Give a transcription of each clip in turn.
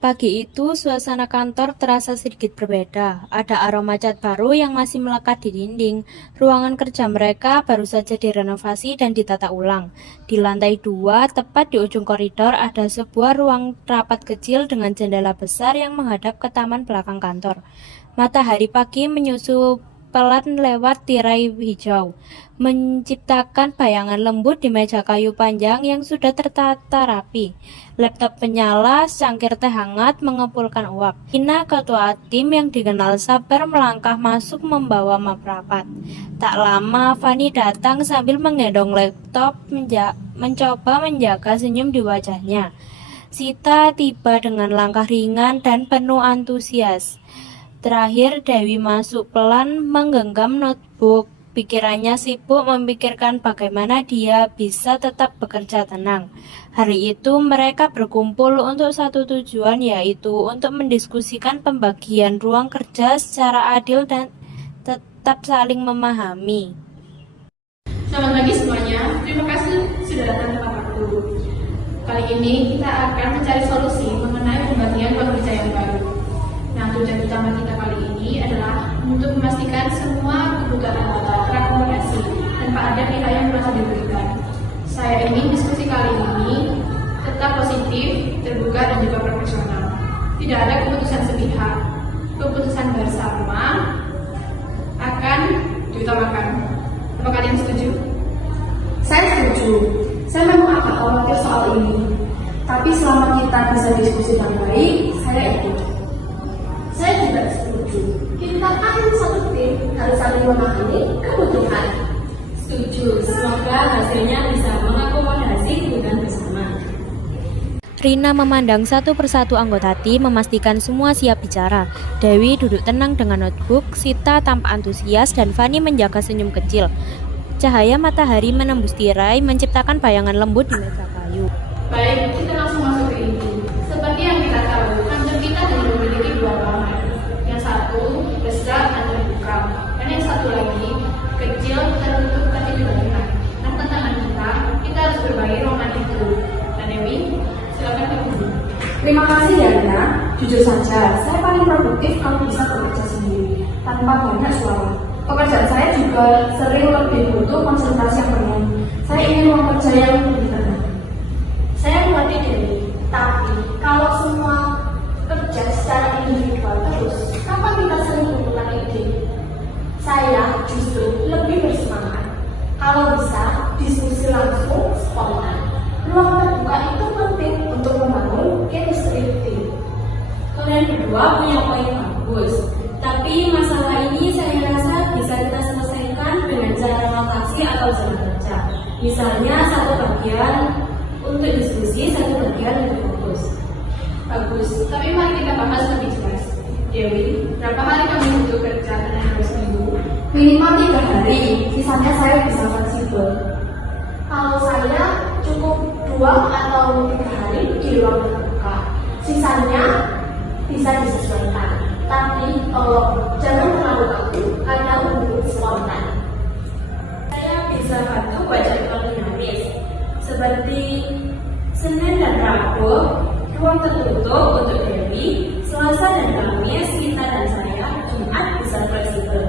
Pagi itu, suasana kantor terasa sedikit berbeda. Ada aroma cat baru yang masih melekat di dinding. Ruangan kerja mereka baru saja direnovasi dan ditata ulang. Di lantai 2, tepat di ujung koridor, ada sebuah ruang rapat kecil dengan jendela besar yang menghadap ke taman belakang kantor. Matahari pagi menyusup pelan lewat tirai hijau, menciptakan bayangan lembut di meja kayu panjang yang sudah tertata rapi. Laptop menyala, cangkir teh hangat mengepulkan uap. Ina, ketua tim yang dikenal sabar, melangkah masuk membawa map rapat. Tak lama, Fani datang sambil menggendong laptop, mencoba menjaga senyum di wajahnya. Sita tiba dengan langkah ringan dan penuh antusias. Terakhir, Dewi masuk pelan menggenggam notebook. Pikirannya sibuk memikirkan bagaimana dia bisa tetap bekerja tenang. Hari itu mereka berkumpul untuk satu tujuan, yaitu untuk mendiskusikan pembagian ruang kerja secara adil dan tetap saling memahami. Selamat pagi semuanya, terima kasih sudah datang tepat waktu. Kali ini kita akan mencari solusi mengenai pembagian ruang kerja yang baru. Nah, tujuan utama kita kali ini adalah untuk memastikan semua kebutuhan anggota terakomodasi tanpa ada pihak yang merasa dirugikan. Saya ingin diskusi kali ini tetap positif, terbuka, dan juga profesional. Tidak ada keputusan sepihak. Keputusan bersama akan diutamakan. Apa kalian setuju? Saya setuju. Saya memang agak khawatir soal ini. Tapi selama kita bisa diskusi dengan baik, saya ikut. Saya juga setuju. Kita kan satu tim, harus saling memahami kebutuhan. Setuju. Semoga hasilnya bisa mengakomodasi kebutuhan bersama. Rina memandang satu persatu anggota tim, memastikan semua siap bicara. Dewi duduk tenang dengan notebook, Sita tampak antusias, dan Fani menjaga senyum kecil. Cahaya matahari menembus tirai, menciptakan bayangan lembut di meja kayu. Baik, kita langsung masuk ke inti. Seperti yang kita tahu, kantor kita hanya memiliki dua ruangan. Yang satu besar dan terbuka, dan yang satu lagi kecil, tertutup tapi terbuka. Nah, tantangan kita harus berbagi ruangan itu. Nah, Dewi, silakan kamu. Terima kasih ya, Rina. Jujur saja, saya paling produktif kalau bisa bekerja sendiri, tanpa banyak suara. Pekerjaan saya juga sering lebih butuh konsentrasi yang penuh. Saya ingin ruang kerja yang lebih tenang. Saya mengerti Dewi, tapi kalau semua kerja secara individual terus, kapan kita sering bertukar ide? Saya justru lebih bersemangat kalau bisa diskusi langsung spontan. Ruang terbuka itu penting untuk membangun chemistry tim. Kalian berdua punya poin bagus, tapi masalah ini saya rasa bisa kita selesaikan dengan cara rotasi atau jam kerja. Misalnya satu bagian untuk diskusi, satu bagian untuk fokus. Bagus, tapi mari kita bahas lebih jelas. Dewi, berapa hari kamu butuh kerja tenaga seminggu? Minimal 3 hari, sisanya saya bisa fleksibel. Kalau saya cukup 2 atau 3 hari di ruang terbuka, sisanya bisa disesuaikan. Tapi jangan terlalu kaku, hanya untuk spontan. Saya bisa bantu buat jadwal dinamis, seperti Senin dan Rabu, ruang tertutup untuk Dewi, Selasa dan Kamis, Sita dan saya, Jumat bisa fleksibel.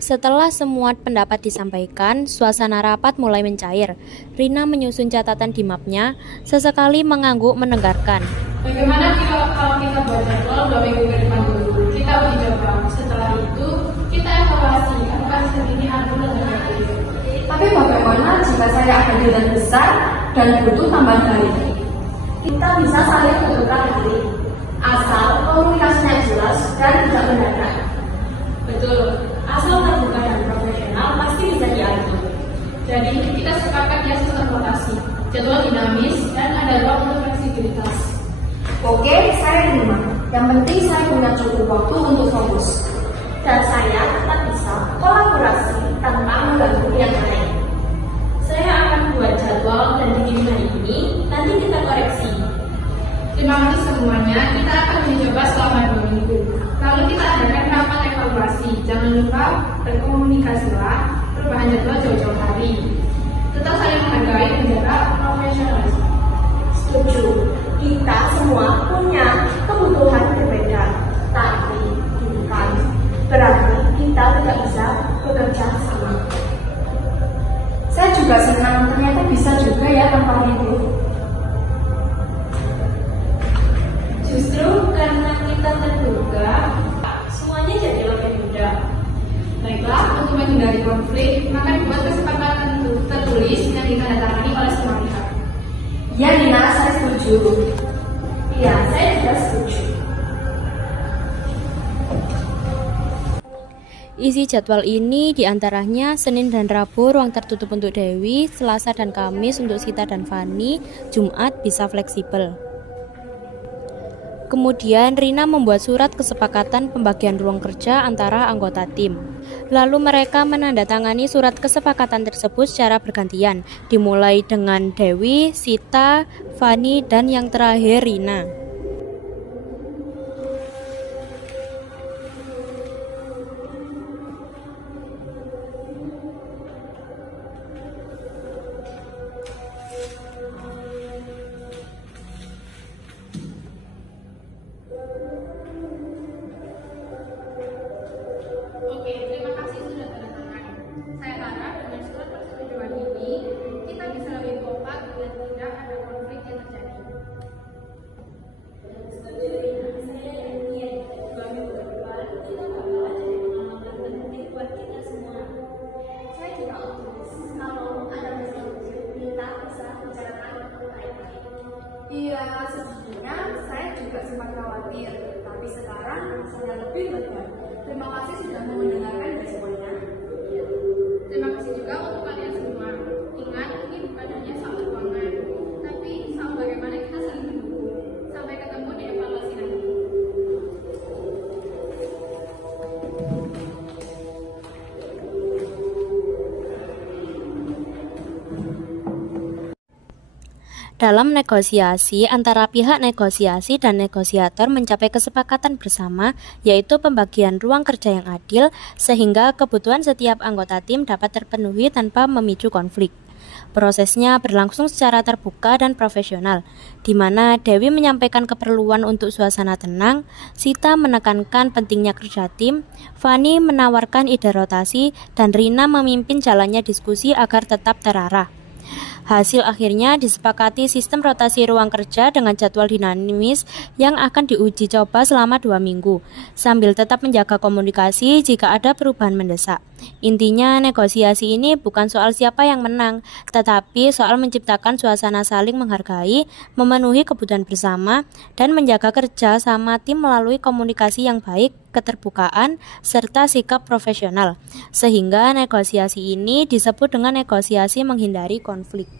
Setelah semua pendapat disampaikan, suasana rapat mulai mencair. Rina menyusun catatan di mapnya, sesekali mengangguk mendengarkan. Bagaimana kalau kita buat jadwal 2 minggu ke depan dulu? Kita uji coba. Setelah itu, kita evaluasi apakah ini aman dan efektif. Tapi bagaimana jika saya ada deadline besar dan butuh tambahan hari? Kita bisa saling bertukar hari, asal komunikasinya jelas dan tidak mendadak. Betul, asal terbuka dan profesional pasti bisa diatur. Jadi, kita sepakat ya sistem rotasi, jadwal dinamis, dan ada ruang untuk fleksibilitas. Oke, saya terima. Yang penting saya punya cukup waktu untuk fokus. Dan saya tetap bisa kolaborasi tanpa mengganggu yang lain. Saya akan buat jadwal dan dikirim hari ini, nanti kita koreksi. Terima kasih semuanya, kita akan mencoba selama 2 minggu. Lalu kita adakan rapat evaluasi. Jangan lupa berkomunikasilah perubahan jadwal jauh-jauh hari. Tetap saling menghargai dan jaga profesionalisme. Setuju. kita semua punya kebutuhan berbeda, tapi bukan berarti kita tidak bisa bekerja sama. Saya juga senang ternyata bisa juga ya tanpa itu. Justru karena kita terbuka, semuanya jadi lebih mudah. Baiklah, untuk menghindari konflik, maka dibuat kesepakatan tertulis yang ditandatangani oleh semua pihak. Ya Nina, saya setuju. Iya, saya juga setuju. Isi jadwal ini diantaranya Senin dan Rabu ruang tertutup untuk Dewi, Selasa dan Kamis untuk Sita dan Fani, Jumat bisa fleksibel. Kemudian Rina membuat surat kesepakatan pembagian ruang kerja antara anggota tim. Lalu mereka menandatangani surat kesepakatan tersebut secara bergantian, dimulai dengan Dewi, Sita, Fani, dan yang terakhir Rina. Oke, terima kasih sudah tanda tangan. Saya harap dengan surat persetujuan ini, kita bisa lebih kompak dan tidak ada konflik yang terjadi. Setuju Rina, saya yakin 2 minggu depan kita bakalan jadi pengalaman penting buat kita semua. Saya juga optimis kalau ada resolusi kita bisa bicarakan baik-baik. Iya, sejujurnya saya juga sempat khawatir, tapi sekarang saya lebih lega. Terima kasih sudah mau mendengarkan dari semuanya. Terima kasih juga untuk kalian semua. Ingat, ini bukan hanya soal keuangan, tapi soal bagaimana kita saling mendukung. Sampai ketemu di evaluasi nanti. Dalam negosiasi, antara pihak negosiasi dan negosiator mencapai kesepakatan bersama, yaitu pembagian ruang kerja yang adil, sehingga kebutuhan setiap anggota tim dapat terpenuhi tanpa memicu konflik. Prosesnya berlangsung secara terbuka dan profesional, di mana Dewi menyampaikan keperluan untuk suasana tenang, Sita menekankan pentingnya kerja tim, Fani menawarkan ide rotasi, dan Rina memimpin jalannya diskusi agar tetap terarah. Hasil akhirnya disepakati sistem rotasi ruang kerja dengan jadwal dinamis yang akan diuji coba selama 2 minggu, sambil tetap menjaga komunikasi jika ada perubahan mendesak. Intinya, negosiasi ini bukan soal siapa yang menang, tetapi soal menciptakan suasana saling menghargai, memenuhi kebutuhan bersama, dan menjaga kerja sama tim melalui komunikasi yang baik, keterbukaan, serta sikap profesional. Sehingga negosiasi ini disebut dengan negosiasi menghindari konflik.